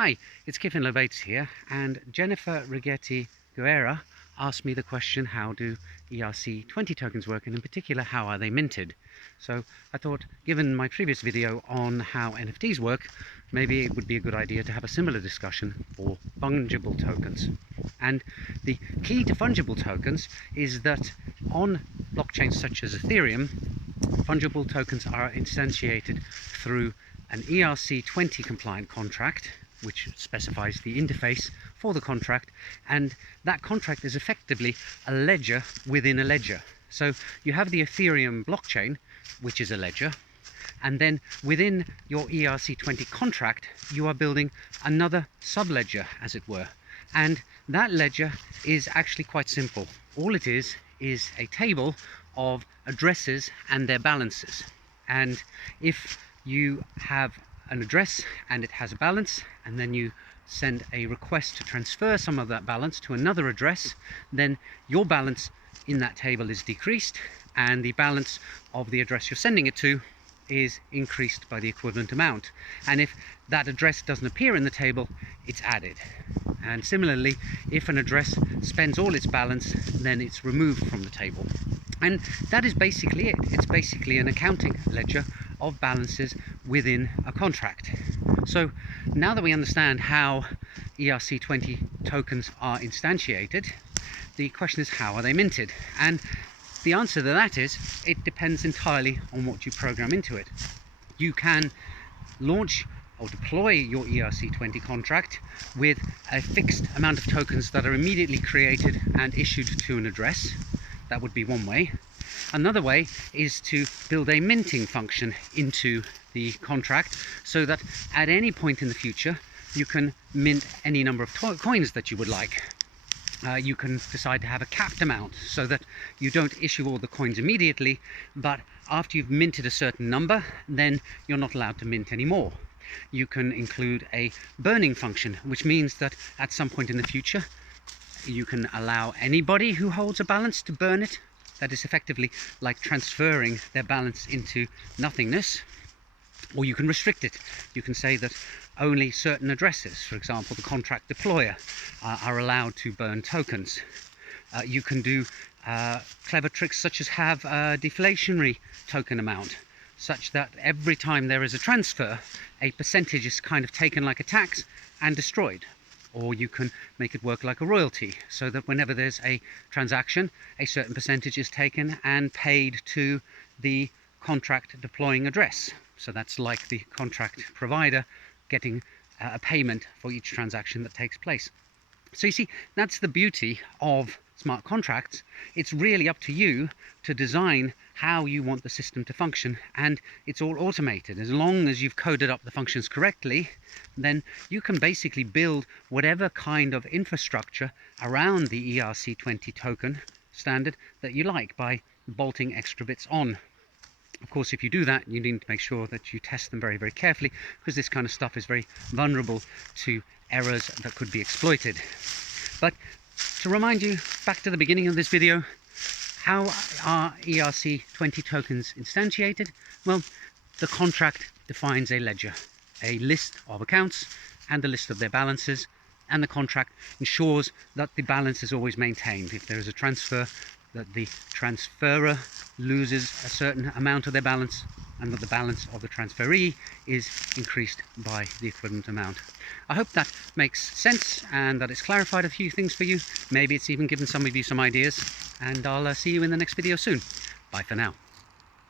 Hi, it's Kifin Lovates here, and Jennifer Rigetti Guerra asked me the question, how do ERC20 tokens work, and in particular, how are they minted? So I thought, given my previous video on how NFTs work, maybe it would be a good idea to have a similar discussion for fungible tokens. And the key to fungible tokens is that on blockchains such as Ethereum, fungible tokens are instantiated through an ERC20 compliant contract, which specifies the interface for the contract, and that contract is effectively a ledger within a ledger. So you have the Ethereum blockchain, which is a ledger, and then within your ERC20 contract you are building another subledger, as it were, and that ledger is actually quite simple. All it is a table of addresses and their balances. And if you have an address and it has a balance, and then you send a request to transfer some of that balance to another address, then your balance in that table is decreased and the balance of the address you're sending it to is increased by the equivalent amount. And if that address doesn't appear in the table, it's added. And similarly, if an address spends all its balance, then it's removed from the table. And that is basically it. It's basically an accounting ledger of balances within a contract. So now that we understand how ERC20 tokens are instantiated, the question is, how are they minted? And the answer to that is, it depends entirely on what you program into it. You can launch or deploy your ERC20 contract with a fixed amount of tokens that are immediately created and issued to an address. That would be one way. Another way is to build a minting function into the contract so that at any point in the future you can mint any number of coins that you would like. You can decide to have a capped amount so that you don't issue all the coins immediately, but after you've minted a certain number, then you're not allowed to mint any more. You can include a burning function, which means that at some point in the future you can allow anybody who holds a balance to burn it. That is effectively like transferring their balance into nothingness. Or you can restrict it. You can say that only certain addresses, for example the contract deployer, are allowed to burn tokens. You can do clever tricks such as have a deflationary token amount, such that every time there is a transfer, a percentage is kind of taken like a tax and destroyed. Or you can make it work like a royalty, so that whenever there's a transaction, a certain percentage is taken and paid to the contract deploying address. So that's like the contract provider getting a payment for each transaction that takes place. So you see, that's the beauty of smart contracts. It's really up to you to design how you want the system to function, and it's all automated. As long as you've coded up the functions correctly, then you can basically build whatever kind of infrastructure around the ERC20 token standard that you like by bolting extra bits on. Of course, if you do that, you need to make sure that you test them very, very carefully, because this kind of stuff is very vulnerable to errors that could be exploited. But to remind you, back to the beginning of this video, how are ERC20 tokens instantiated? Well, the contract defines a ledger, a list of accounts and a list of their balances, and the contract ensures that the balance is always maintained. If there is a transfer, that the transferor loses a certain amount of their balance, and that the balance of the transferee is increased by the equivalent amount. I hope that makes sense and that it's clarified a few things for you. Maybe it's even given some of you some ideas, and I'll see you in the next video soon. Bye for now.